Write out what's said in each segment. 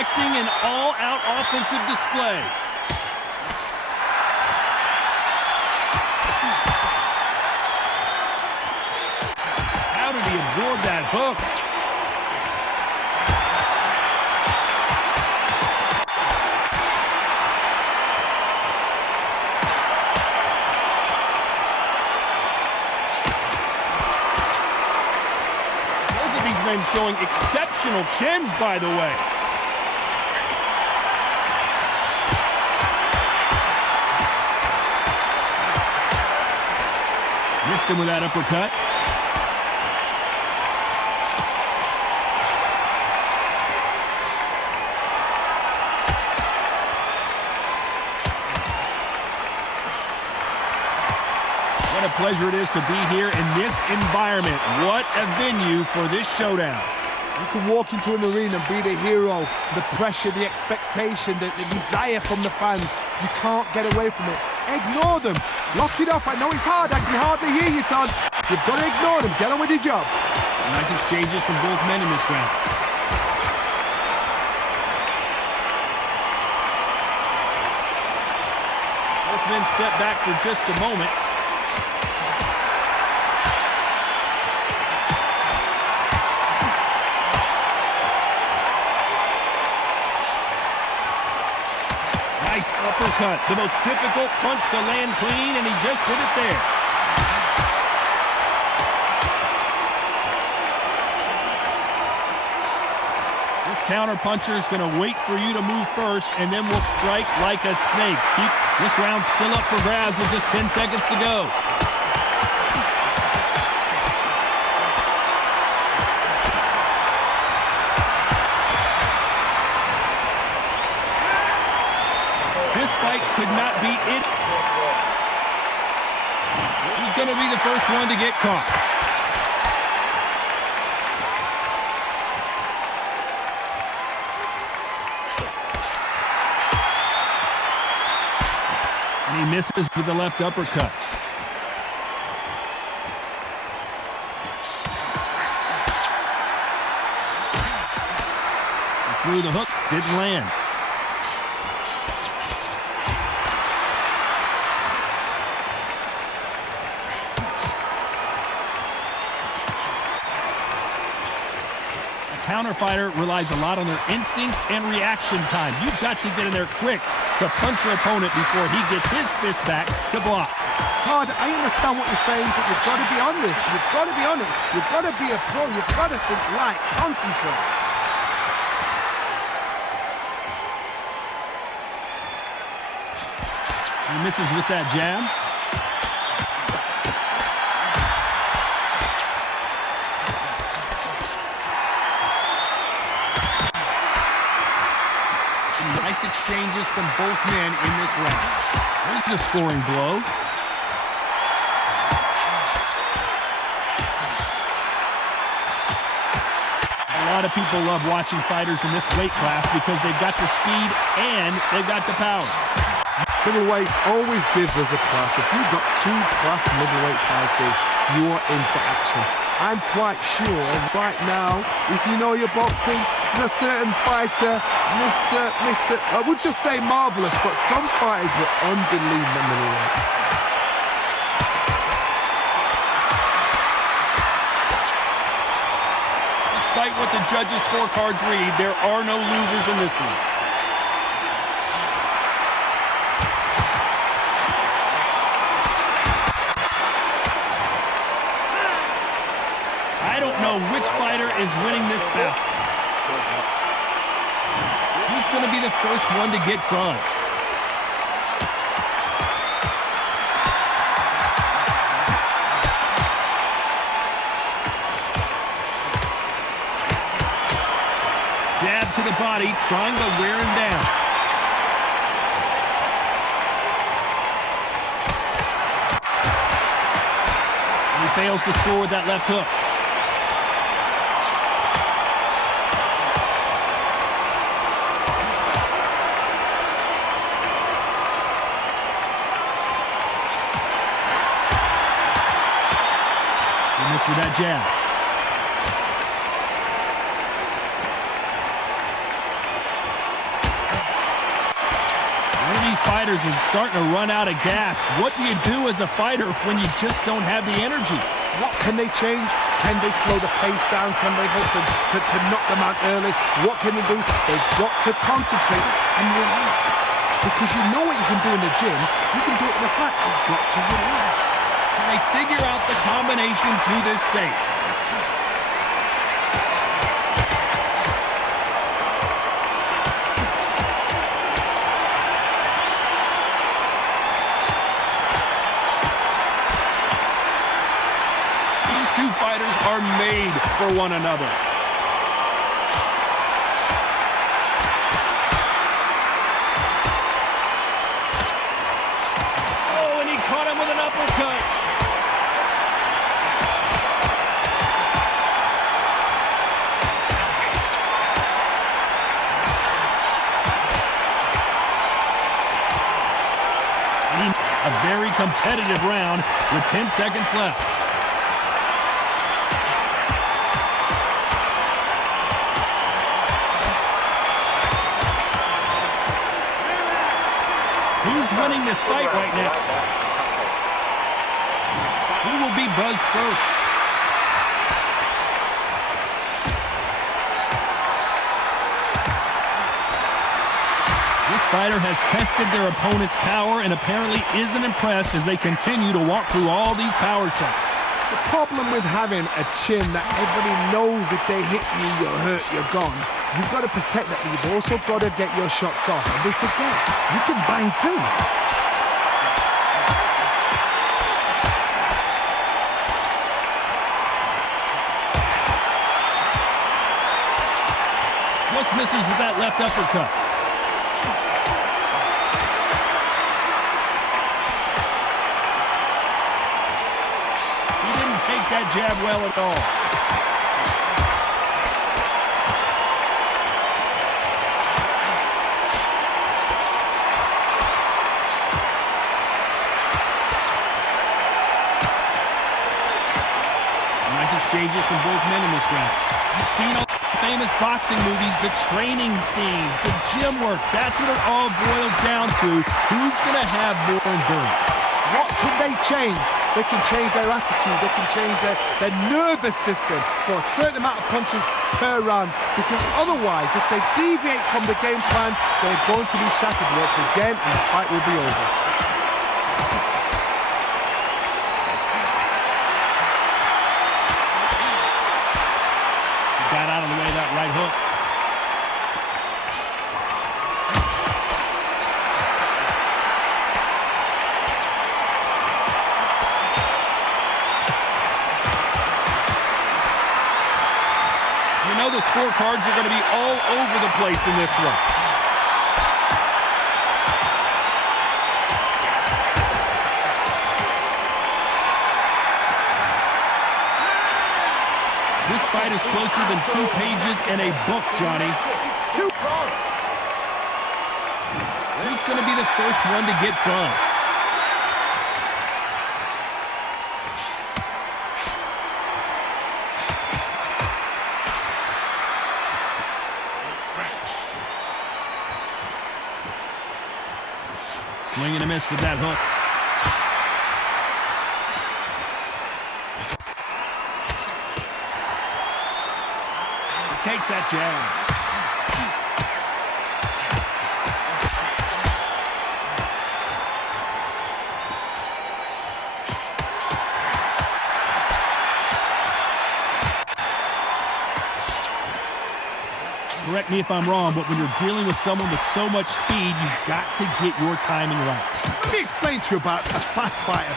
expecting an all-out offensive display. How did he absorb that hook? Both of these men showing exceptional chins, by the way. Missed him with that uppercut. What a pleasure it is to be here in this environment. What a venue for this showdown. You can walk into an arena and be the hero. The pressure, the expectation, the desire from the fans. You can't get away from it. Ignore them. Lock it off. I know it's hard. I can hardly hear you, Todd. You've got to ignore them. Get on with your job. Nice exchanges from both men in this round. Both men step back for just a moment. Nice uppercut. The most difficult punch to land clean, and he just did it there. This counterpuncher is going to wait for you to move first, and then will strike like a snake. This round's still up for grabs with just 10 seconds to go. This fight could not be it. Who's going to be the first one to get caught? And he misses with the left uppercut. He threw the hook, didn't land. Counterfighter relies a lot on their instincts and reaction time. You've got to get in there quick to punch your opponent before he gets his fist back to block. Todd, I understand what you're saying, but you've got to be honest. You've got to be honest. You've got to be a pro. You've got to think light. Concentrate. He misses with that jab. Nice exchanges from both men in this round. There's a scoring blow. A lot of people love watching fighters in this weight class because they've got the speed and they've got the power. Middleweight always gives us a class. If you've got two class middleweight fighters, you are in for action. I'm quite sure right now, if you know your boxing, there's a certain fighter, I would just say marvelous, but some fighters were unbelievable middleweight. Despite what the judges' scorecards read, there are no losers in this one. I don't know which fighter is winning this bout. Who's going to be the first one to get buzzed? Jab to the body, trying to wear him down. He fails to score with that left hook. With that jab. fighters is starting to run out of gas. What do you do as a fighter when you just don't have the energy? What can they change? Can they slow the pace down? Can they hope to knock them out early? What can they do? They've got to concentrate and relax. Because you know what you can do in the gym, you can do it in the fight. You've got to relax. Can they figure out the combination to this safe? Two fighters are made for one another. Oh, and he caught him with an uppercut. A very competitive round with 10 seconds left. Who's winning this fight right now? Who will be buzzed first? This fighter has tested their opponent's power and apparently isn't impressed as they continue to walk through all these power shots. The problem with having a chin that everybody knows if they hit you, you're hurt, you're gone. You've got to protect that, but you've also got to get your shots off. And they forget, you can bang too. Just misses with that left uppercut. He didn't take that jab well at all. Exchanges from both men in this round. You've seen all the famous boxing movies, the training scenes, the gym work. That's what it all boils down to. Who's going to have more endurance? What can they change? They can change their attitude. They can change their nervous system for a certain amount of punches per round. Because otherwise, if they deviate from the game plan, they're going to be shattered once again and the fight will be over. Got out of the way of that right hook. You know the scorecards are going to be all over the place in this one. This fight is closer than 2 pages in a book, Johnny. It's too hard. Who's going to be the first one to get buzzed? Swing and a miss with that hook. Takes that jab. Correct me if I'm wrong, but when you're dealing with someone with so much speed, you've got to get your timing right. Let me explain to you about a fast fighter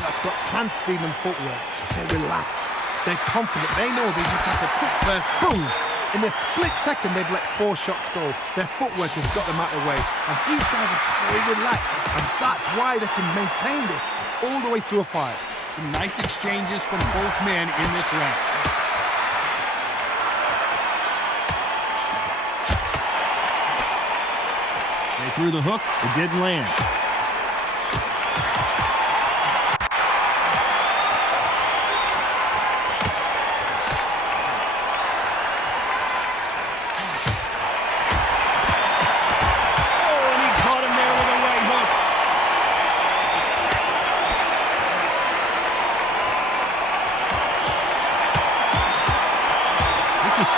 that's got hand speed and footwork. They're relaxed. They're confident. They know they just have to quick burst, boom! In a split second, they've let 4 shots go. Their footwork has got them out of the way. And these guys are so relaxed. And that's why they can maintain this all the way through a fight. Some nice exchanges from both men in this round. They threw the hook. It didn't land.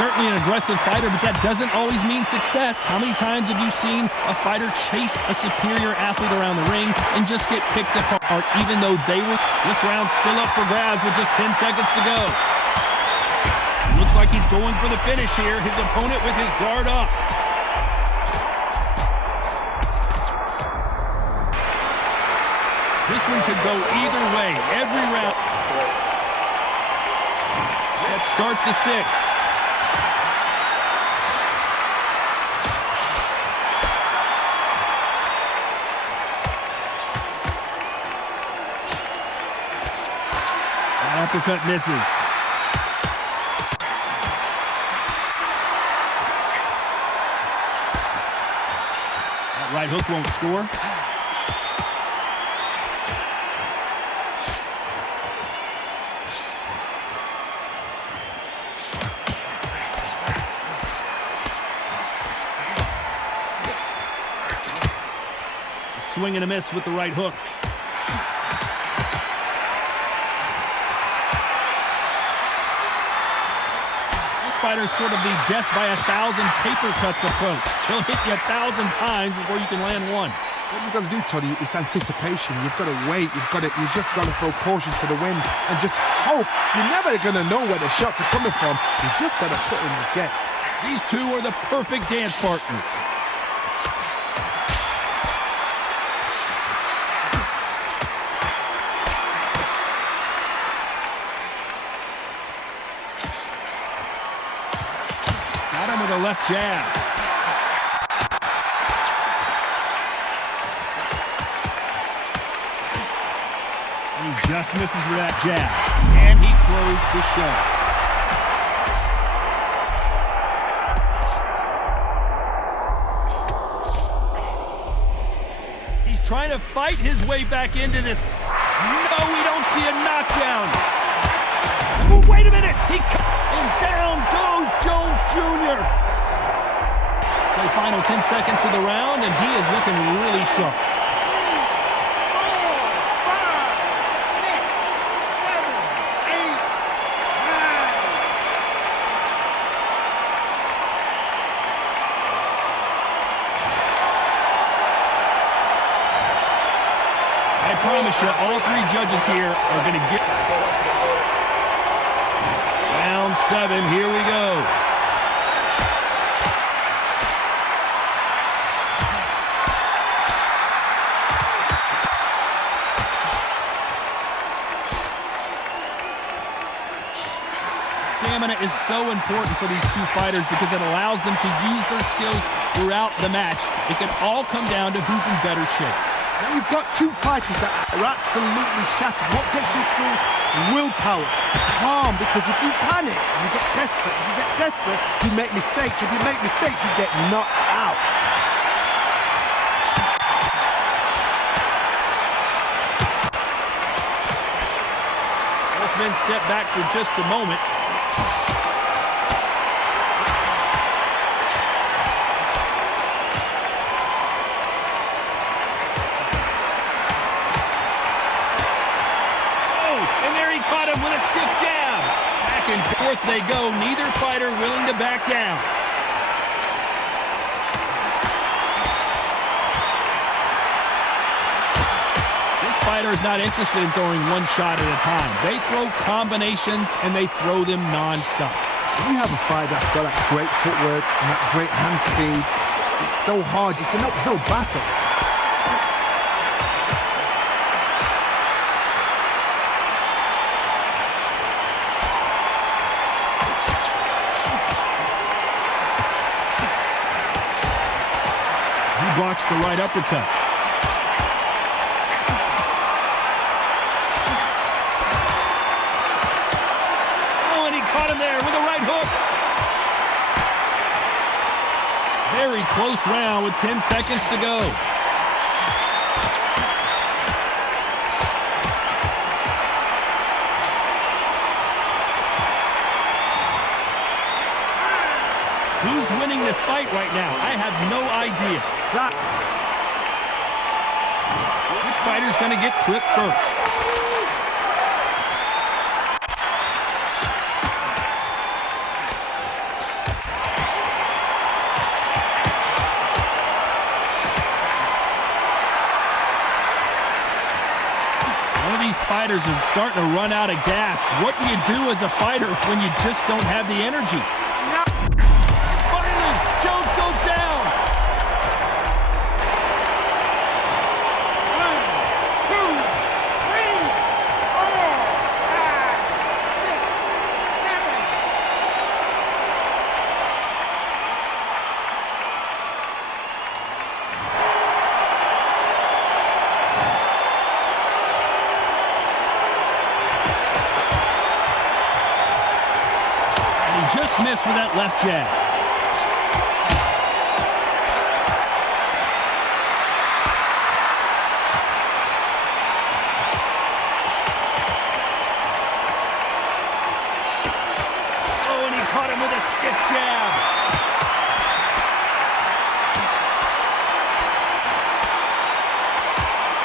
certainly an aggressive fighter, but that doesn't always mean success. How many times have you seen a fighter chase a superior athlete around the ring and just get picked apart, even though they were... This round's still up for grabs with just 10 seconds to go. Looks like he's going for the finish here. His opponent with his guard up. This one could go either way. Every round. Let's start the 6th. That uppercut misses. That right hook won't score. Swing and a miss with the right hook. This fighter's sort of the death by 1,000 paper cuts approach. He'll hit you 1,000 times before you can land one. What you've got to do, Toddy, is anticipation. You've got to wait. You've just got to throw caution to the wind and just hope. You're never going to know where the shots are coming from. You've just got to put in a guess. These two are the perfect dance partners. Got him with a left jab. He just misses with that jab. And he closed the show. He's trying to fight his way back into this. No, we don't see a knockdown. Oh, wait a minute. And down goes Jones Jr. So final 10 seconds of the round, and he is looking really sharp. 4, 5, 6, 7, 8, 9. I promise you, all 3 judges here are going to get... Round 7, here we go. Stamina is so important for these 2 fighters because it allows them to use their skills throughout the match. It can all come down to who's in better shape. Now you've got 2 fighters that are absolutely shattered. What gets you through? Willpower. Calm, because if you panic, you get desperate. If you get desperate, you make mistakes. If you make mistakes, you get knocked out. Both men step back for just a moment. Caught him with a stiff jab. Back and forth they go. Neither fighter willing to back down. This fighter is not interested in throwing one shot at a time. They throw combinations and they throw them non-stop. When you have a fight that's got that great footwork and that great hand speed, it's so hard. It's an uphill battle. Blocks the right uppercut. Oh, and he caught him there with a right hook. Very close round with 10 seconds to go. Who's winning this fight right now? I have no idea. Which fighter's going to get clipped first? fighters is starting to run out of gas. What do you do as a fighter when you just don't have the energy? Finally, Jones goes down. 1, 2, 3, 4, 5, 6, 7. Just missed with that left jab. Oh, and he caught him with a stiff jab.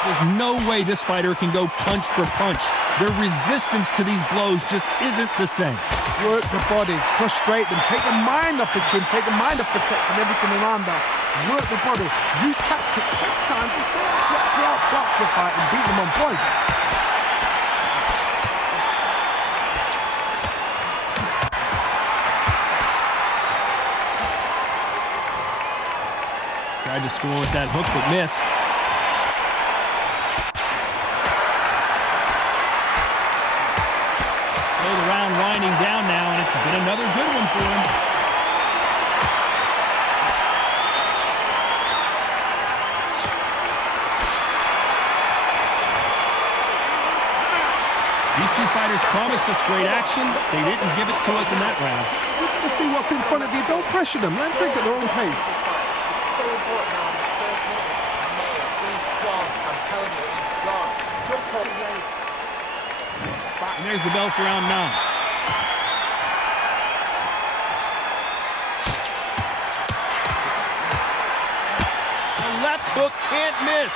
There's no way this fighter can go punch for punch. Their resistance to these blows just isn't the same. Work the body, frustrate them, take the mind off the chin, take the mind off the tech and everything around that. Work the body, use tactics sometimes to see if you actually outbox a fight and beat them on points. Tried to score with that hook but missed. The round winding down now, and it's been another good one for him. These two fighters promised us great action. They didn't give it to us in that round. You see what's in front of you, don't pressure them, let them take it at their own pace. It's so important now in the first minute. He's gone. I'm telling you, he's gone. Jump up. And there's the bell for round 9. The left hook can't miss.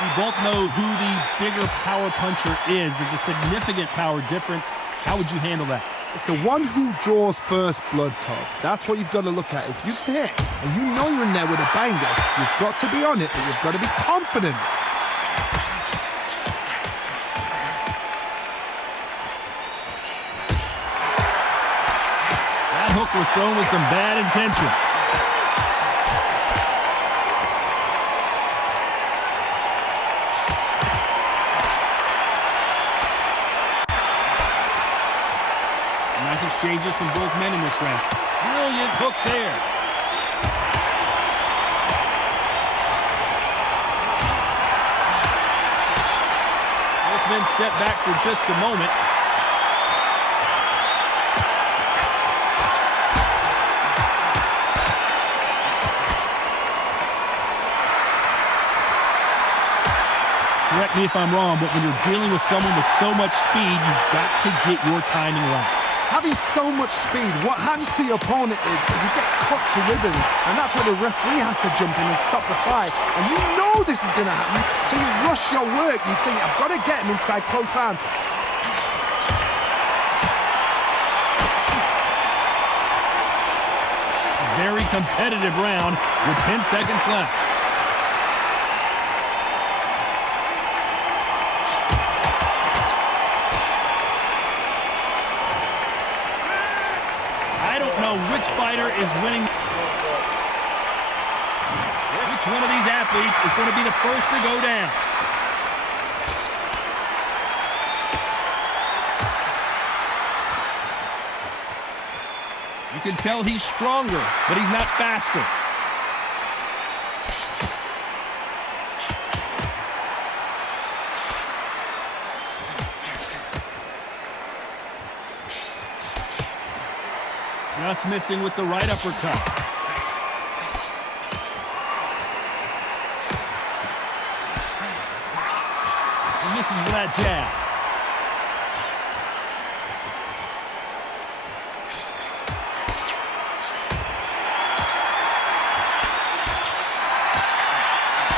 We both know who the bigger power puncher is. There's a significant power difference. How would you handle that? It's the one who draws first blood, Todd. That's what you've got to look at. If you're there and you know you're in there with a banger, you've got to be on it, but you've got to be confident. That hook was thrown with some bad intentions. Nice exchanges from both men in this round. Brilliant hook there. Both men step back for just a moment. Correct me if I'm wrong, but when you're dealing with someone with so much speed, you've got to get your timing right. Having so much speed, what happens to your opponent is you get cut to ribbons, and that's where the referee has to jump in and stop the fight. And you know this is going to happen, so you rush your work. You think, I've got to get him inside close rounds. Very competitive round with 10 seconds left. Which fighter is winning? Which one of these athletes is going to be the first to go down? You can tell he's stronger, but he's not faster. Just missing with the right uppercut. And misses with that jab.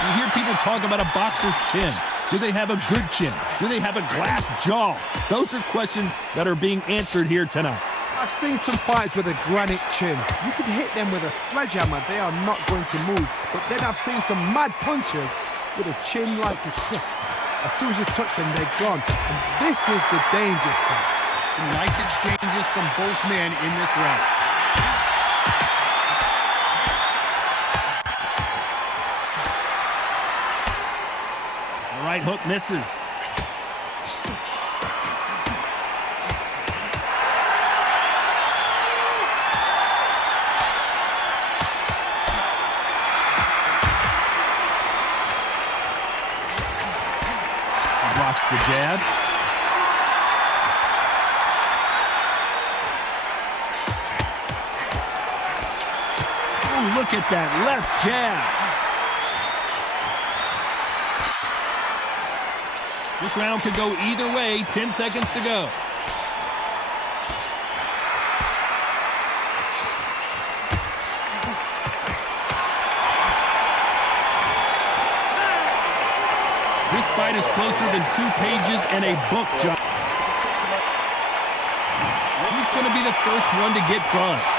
You hear people talk about a boxer's chin. Do they have a good chin? Do they have a glass jaw? Those are questions that are being answered here tonight. I've seen some fighters with a granite chin. You could hit them with a sledgehammer, they are not going to move. But then I've seen some mad punchers with a chin like a crisp. As soon as you touch them, they're gone. And this is the danger spot. Some nice exchanges from both men in this round. The right hook misses. Blocks the jab. Oh, look at that left jab. This round could go either way. 10 seconds to go. This fight is closer than 2 pages in a book, John. Who's going to be the first one to get buzzed?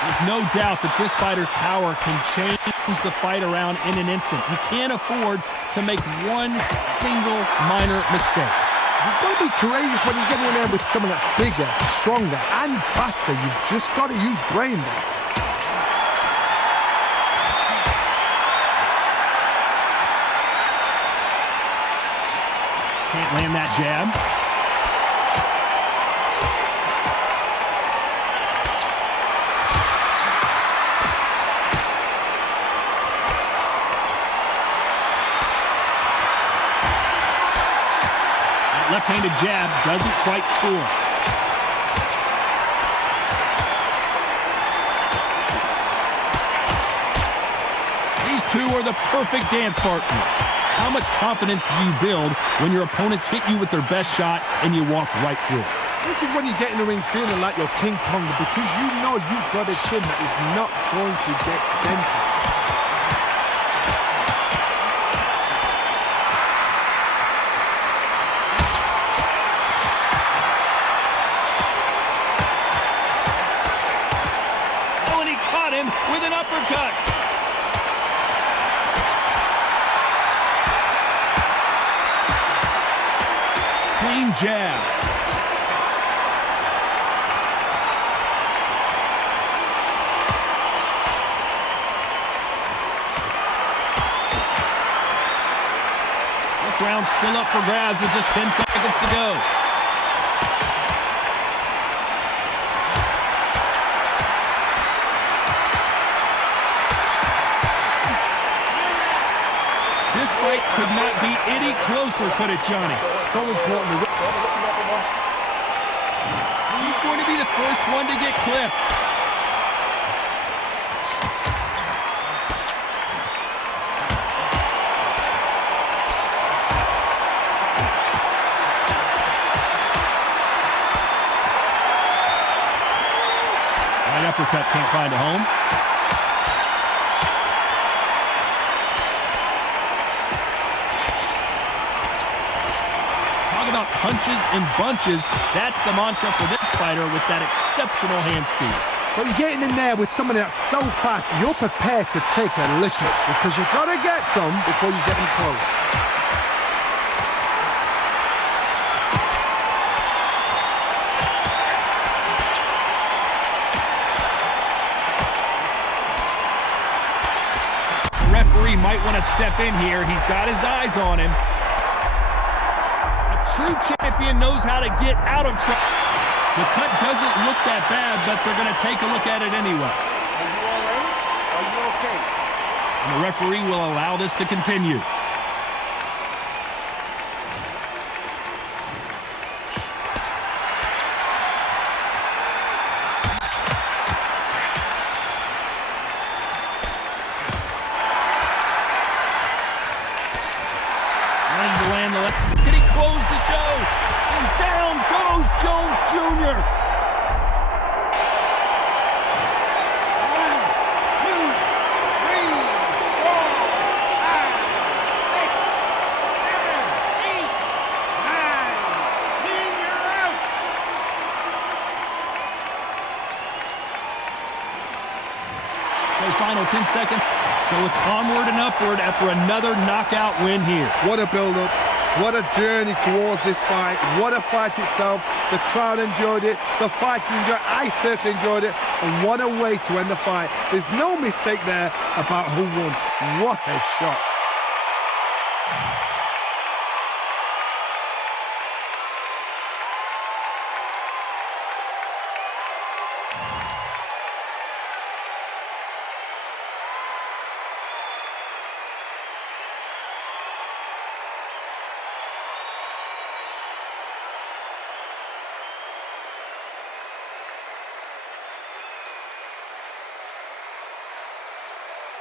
There's no doubt that this fighter's power can change the fight around in an instant. You can't afford to make one single minor mistake. You've got to be courageous when you get in there with someone that's bigger, stronger, and faster. You've just got to use brain there. Can't land that jab. Left-handed jab doesn't quite score. These two are the perfect dance partners. How much confidence do you build when your opponents hit you with their best shot and you walk right through it? This is when you get in the ring feeling like you're King Kong because you know you've got a chin that is not going to get dented. With an uppercut. Clean jab. This round's still up for grabs with just 10 seconds to go. This fight could not be any closer, could it, Johnny? So important. He's going to be the first one to get clipped. Right uppercut can't find a home. About punches and bunches. That's the mantra for this fighter with that exceptional hand speed. So you're getting in there with someone that's so fast, you're prepared to take a licking because you've got to get some before you get in close. The referee might want to step in here. He's got his eyes on him. True champion knows how to get out of trouble. The cut doesn't look that bad, but they're going to take a look at it anyway. Are you all right? Are you okay? And the referee will allow this to continue. Running to land the left. Can he close the show? And down goes Jones Jr. final 10 seconds. So it's onward and upward after another knockout win here. What a build-up. What a journey towards this fight. What a fight itself. The crowd enjoyed it. The fighters enjoyed it. I certainly enjoyed it. And what a way to end the fight. There's no mistake there about who won. What a shot.